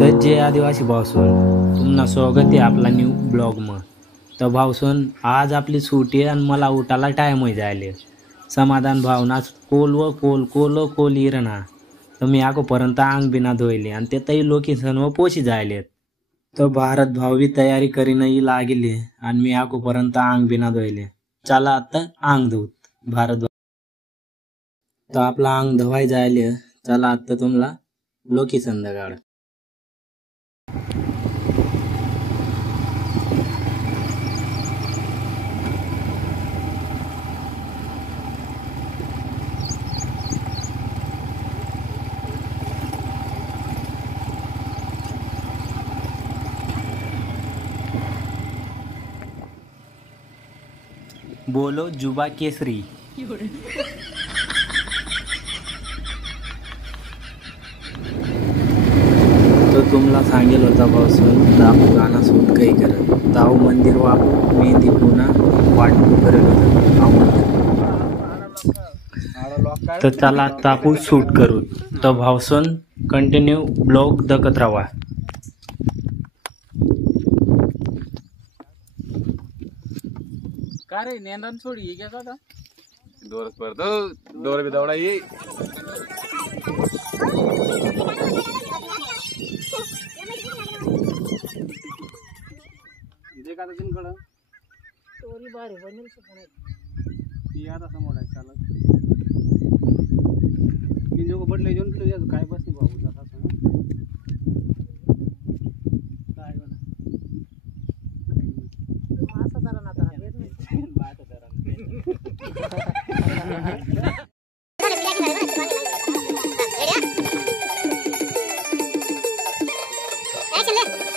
तर जय आदिवासी भावसून तुम्हाला स्वागत आहे आपला न्यू ब्लॉग मग. तर भावसून आज आपली सुटी आणि मला उठायला टाइम होई जायले. समाधान भावना कोल इरणा. तर मी आकोपर्यंत अंग बिना धुयले आणि ते तई लोकेशन व पोची जायले. तर भारत भाव बी तयारी करीनही लागले आणि मी आकोपर्यंत अंग बिना धुयले. चला आता अंग धुत भारत भाव. तर आपला अंग धवाय जायले. चला आता तुम्हाला लोकेशन दगाड. बोलो जुबा केसरी. तो तुम्हाला सांगेल होता पासून आपण गाणं शूट काही करत ताव मंदिर वाप मेहंदी पुन्हा वाट करत होतं. तर चला आता आपण शूट करू. तर भावसून कंटिन्यू ब्लॉग दखत राहा. का रे नेंदन सोडी ये क्या था दोर पर तो दोर भी दौड़ा ये देखा था जिनकडं स्टोरी बारे बनेल सपने ये आता समोर आहे चालत तीन जो बदले जोन किलो याचं काय बसनी भाऊ जाता सांग काय बना असं जरा ना तर येत नाही बात जरा Action